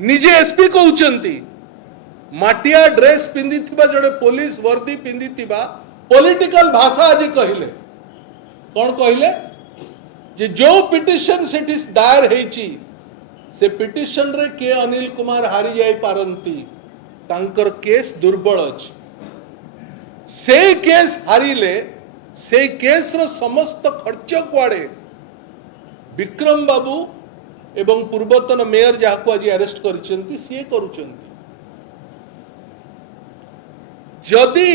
निजे SP कहउचंती माटिया dress पिंदी जड़े police वर्दी पिंदी पॉलिटिकल भाषा आज कहले कौन कहले जे जो पिटिशन सेठी दायर हेची से पिटिशन रे के अनिल कुमार हारी जाई पारंती तांकर केस दुर्बल अछि से केस हारिले से केस रो समस्त खर्च कुआड़े विक्रम बाबू एवं पूर्वतन मेयर जहां आज अरेस्ट करिसेंती सी करूचंती जदि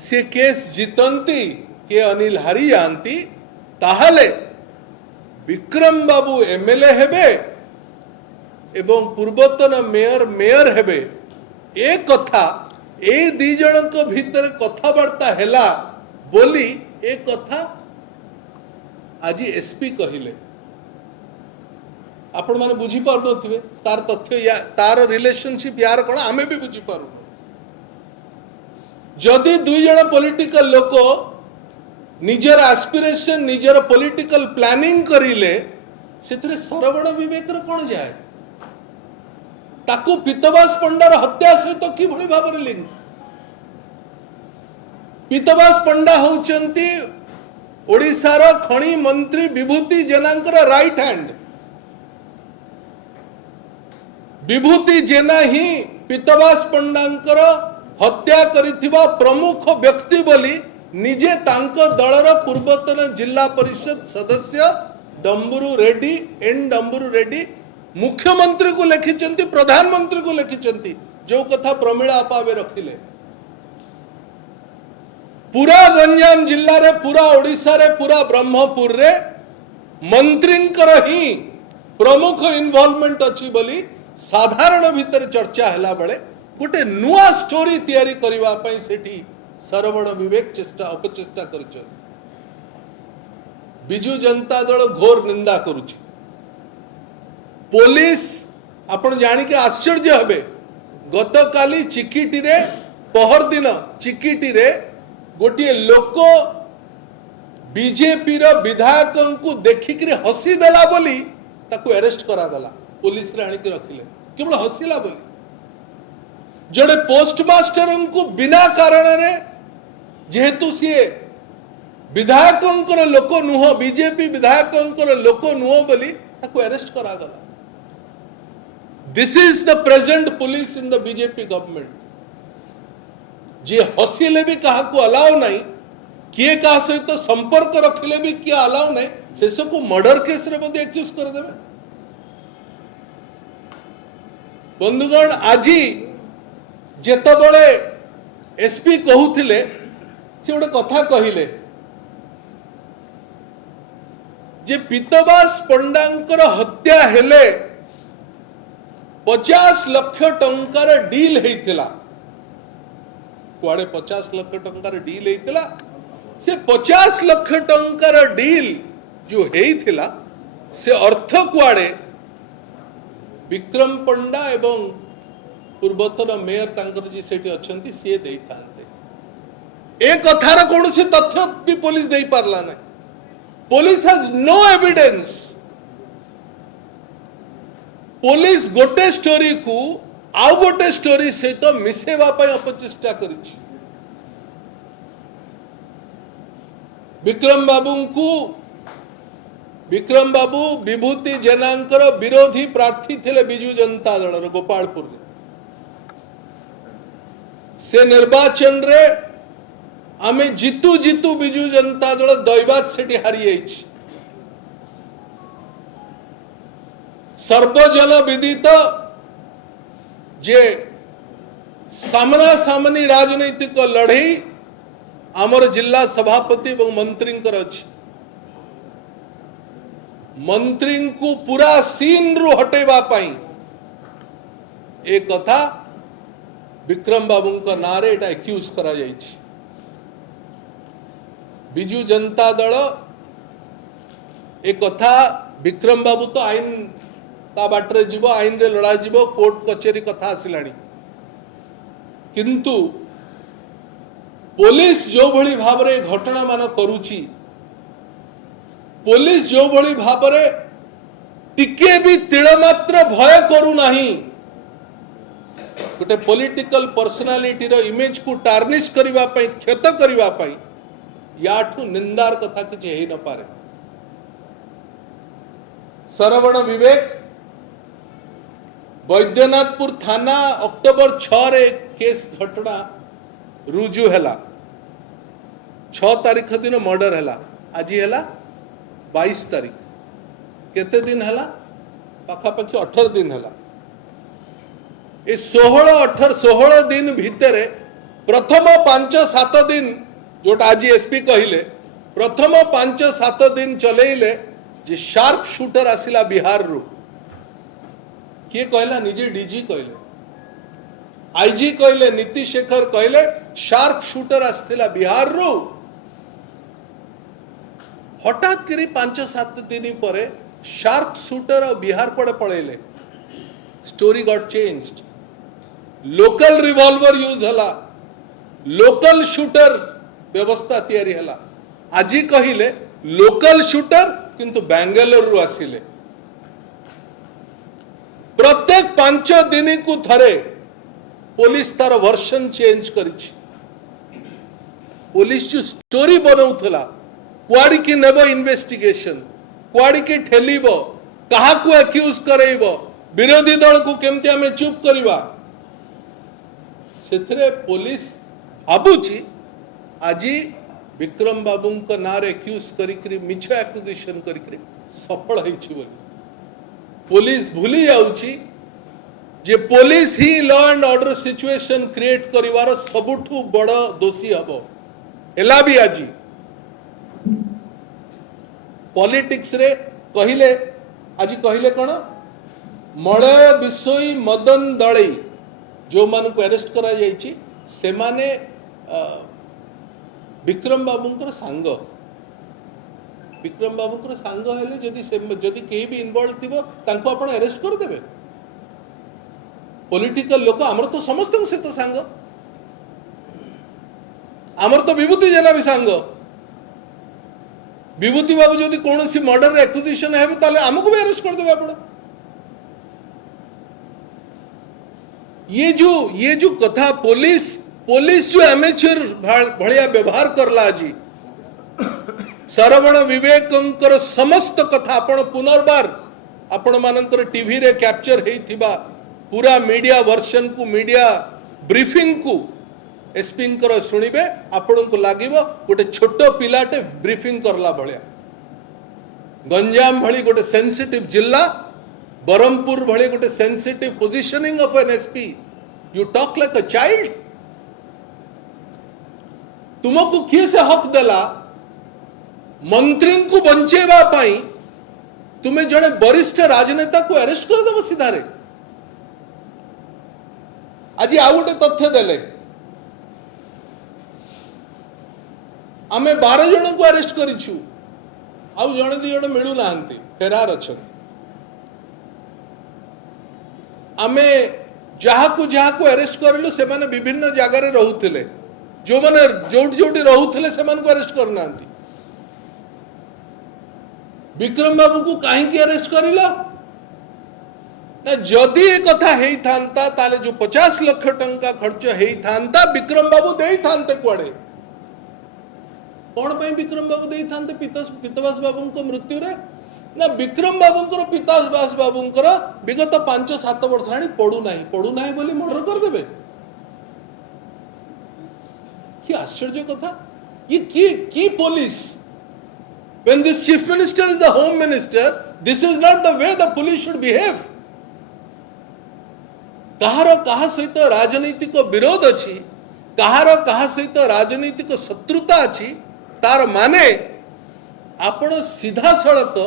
से केस जीतंती के अनिल हारी जानती ताहले विक्रम बाबू एमएलए हेबे एवं पूर्वतन मेयर मेयर हेबे ए कथा ए दी जन को भीतर कथबार्ता हैला बोली ए कथा आज एसपी कहिले आपण माने बुझी पार नथिबे तार तथ्य तार रिलेशनशिप यार कोन आमे भी बुझी पारू जदि दुई जन पॉलिटिकल लोक निजर एस्पिरेशन निजर पॉलिटिकल प्लानिंग करिले सेतरे सरवण विवेक रो कोन जाय ताकू पीतवास पंडार हत्या सहित तो कि भली भाबरे लिंक पीतवास पंडा होचंती ओडिसा रो खणी मंत्री विभूति जेनांकर राइट हैंड विभूति जेना ही पीतवास पंडांकर हत्या करिथिबा प्रमुख व्यक्ति बोली निजे तांको दलर पूर्वतन जिला परिषद सदस्य डंबुरु रेड्डी एन डंबुरु रेड्डी मुख्यमंत्री को लिखिचंती प्रधानमंत्री को लिखिचंती जो कथा प्रमिला अपावे रखिले पूरा गंजाम जिल्ला रे पूरा ओडिसा रे पूरा ब्रह्मपुर रे मंत्रींकर ही प्रमुख इन्वॉल्वमेंट अछि बोली साधारण भीतर चर्चा हैला बेले गोटे नुआ स्टोरी तैयारी करबा पई सेठी सरवण विवेक चेष्टा अपचेष्टा करछ बिजू जनता दल घोर निंदा करूची पुलिस आपण जानि के आश्चर्य हबे गतकाली चिकिटी रे पहर दिन चिकिटी रे गोटे लोक बीजेपी रो विधायक को देखिक हसी देला बोली ताकू अरेस्ट करा देला पुलिस रे आनी के रखिले केवल हसीला बोली जड़े पोस्टमास्टर को बिना कारण रे जेहेतु सी विधायक लोक नुह बीजेपी विधायक लोक नुह बोली ताकू अरेस्ट करा देला this is the present police in the BJP government जे हसीले भी कहा को अलाउ नहीं किए कहा सहित तो संपर्क रखिले भी किए अलाउ नहीं शेष को मर्डर केस रे मध्ये एक्यूज कर देबे बंधुगण आज जेतबळे एसपी कहूथिले से गोटे कथा कहिले जे पीतवास पंडांकर हत्या हेले 50 लाख टंकार डील हेतिला कुआडे 50 लाख टंकार डील हेतिला से 50 लाख टंकार डील जो हेतिला से अर्थ कुआडे विक्रम पंडा एवं पूर्वतन मेयर तांकर जी सेठी अछंती से देई थांते एक कथार कोनोसी तथ्य भी पुलिस देई पारला नै police has no evidence police गोटे स्टोरी को आउ गोटे स्टोरी सहित मिसेवा पई अपचेष्टा करिछि विक्रम बाबू विभूति जेनांकर विरोधी प्रार्थी थिले बिजू जनता दल गोपालपुर से निर्वाचन रे आमे जीतू जीतू बिजू जनता दल दैवात सेठी हारी जाइछि सर्वजन विदित जे सामना सामनी राजनैतिक लड़ई आमर जिला सभापति एवं मंत्री मंत्री को पूरा सीन रु हटेबा पाई एक कथा विक्रम बाबू का नारे एटा एक्यूज करा जाइछि बिजू जनता दल एक कथा विक्रम बाबू तो आईन ता बाटरे जीवो आईन रे लड़ा जीवो कोर्ट कचेरी कथा आसिलानी किंतु पुलिस जो भली भाबरे घटना मान करूची पुलिस जो भली भाबरे टिके भी तिळमात्र भय करू नाही गोटे पॉलिटिकल पर्सनालिटी रो इमेज को टार्निश करिवा पई क्षत करिवा पई याठू निंदार कथा किछि हेई न पारे। सरवण विवेक बैद्यनाथपुर थाना अक्टोबर 6 रे केस घटना रुजु हैला 6 तारीख दिन मर्डर हैला आज हैला 22 तारीख केते दिन हैला पाखापाखि 18 दिन हैला ए 16 दिन भितर प्रथम 5-7 दिन जोटा आज एसपी कहले प्रथम 5-7 दिन चलेइले जे शार्प शूटर आसिला बिहार रु किए कहला निजे डीजी कहले आईजी कहले नीति शेखर कहले शार्प शूटर आसथिला बिहार रु हठात करी 5-7 दिन पर शार्प शूटर बिहार पड़े पड़ेले story got changed local revolver use हला लोकल शूटर व्यवस्था तैयारी हला आजी कहिले लोकल शूटर किंतु बेंगलोर रु आसिले प्रत्येक 5 दिन को थरे पुलिस तार वर्षन चेंज करिछि पुलिस जो स्टोरी बनाउथला कुआडी की नेबो इन्वेस्टिगेशन कुआडी की ठेलीबो कहा को एक्यूज करैबो विरोधी दल को केमते हमें चुप करिवा सेथरे पुलिस भाबुछि आजी विक्रम बाबू को नारे एक्यूज करिकरी मिछ एक्विजिशन करिकरी सफल होइछि बोली पुलिस भूली जाउछि जे पुलिस ही law and order situation create करिवार सबुठु बड़ दोषी हबो एला भी आजी पॉलिटिक्स रे कहिले आज कहिले कोन मलय विषय मदन दळई जो मान को अरेस्ट करा जायछि से माने विक्रम बाबूंकर सांग विक्रम बाबूंकर सांग हेले जदि केही भी इन्वॉल्व थिबो तांको आपण अरेस्ट कर देबे पॉलिटिकल लोक आमर तो समस्त से तो सांग आमर तो विभूति जेना भी सांग विभूति बाबू जदि कौन सी मर्डर एक्विजिशन है ताले हमको भी अरेस्ट कर देबे आपण ये जो कथा पुलिस जो एमेच्योर भलिया व्यवहार करला जी सरवण विवेकंकर समस्त कथा आपण पुनर्बार आपण मानकर टीवी रे कैप्चर हेइथिबा पूरा मीडिया वर्षन को मीडिया ब्रीफिंग को एसपी कर शुणिबे आपण को लागिबो गोटे छोटो पिलाटे ब्रीफिंग करला भलिया गंजाम भली गोटे सेंसिटिव जिल्ला बरमपुर भली गोटे sensitive positioning of an SP you talk like a child तुमको किए से हक देला मंत्री को बंचेवा पाई तुम्हें जड़े वरिष्ठ राजनेता को अरेस्ट कर देव सीधारे आज आ गोटे तथ्य देले आमे 12 जन को अरेस्ट करिछु आउ जने दी जन मिलू नांती फेरार अछंती आमे जहा को अरेस्ट करलु से माने विभिन्न जगह रे रहउथिले जो माने जोटी रहउथिले से माने को अरेस्ट करनांती विक्रम बाबू को कहीं की अरेस्ट करिला ना जदि ए कथा हेई थांता ताले जो 50 लाख टंका खर्च हेई थांता विक्रम बाबू देई थांते कुआडे कौन ପାଇଁ विक्रम बाबू देई थांते पितवास बाबू को मृत्यु रे ना विक्रम बाबू पितावास बाबू विगत 5-7 वर्ष लाणी पड़ू नाही बोली मर्डर कर देबे कि आश्चर्य कथा ये की police when this chief minister is the home minister this is not the way the police should behave कहार कहा सहित राजनीतिक विरोध अछि कहार कहा सहित राजनीतिक शत्रुता अछि तार माने आपण सीधा सड़क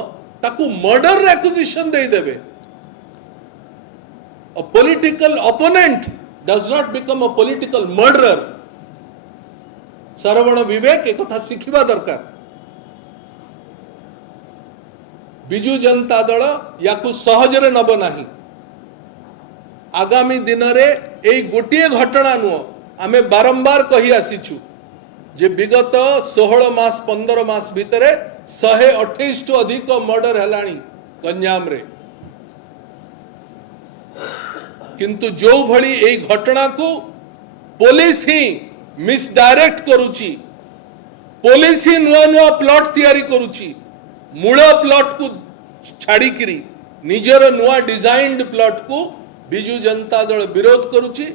ताकू मर्डर एक्विजिशन दे देबे a political opponent does not become a political murderer Sarwan विवेक एक कथा शिखिबा दरकार बिजु जनता दल याकू सहजरे नब नाही आगामी दिन रे एई गोटिए घटना नुह आमे बारंबार कही आसीछु जे विगत 16 मास 15 मास भितरे 128 टू अधिक मर्डर हेलाणी गंजाम रे किंतु जो भली ए घटना को पुलिस ही मिसडायरेक्ट करुची, पुलिस ही नुआ नुआ प्लॉट तैयारी करुची, मूल प्लॉट को छाड़िकी निजर नुआ डिजाइंड प्लॉट को बिजु जनता दल विरोध करुची।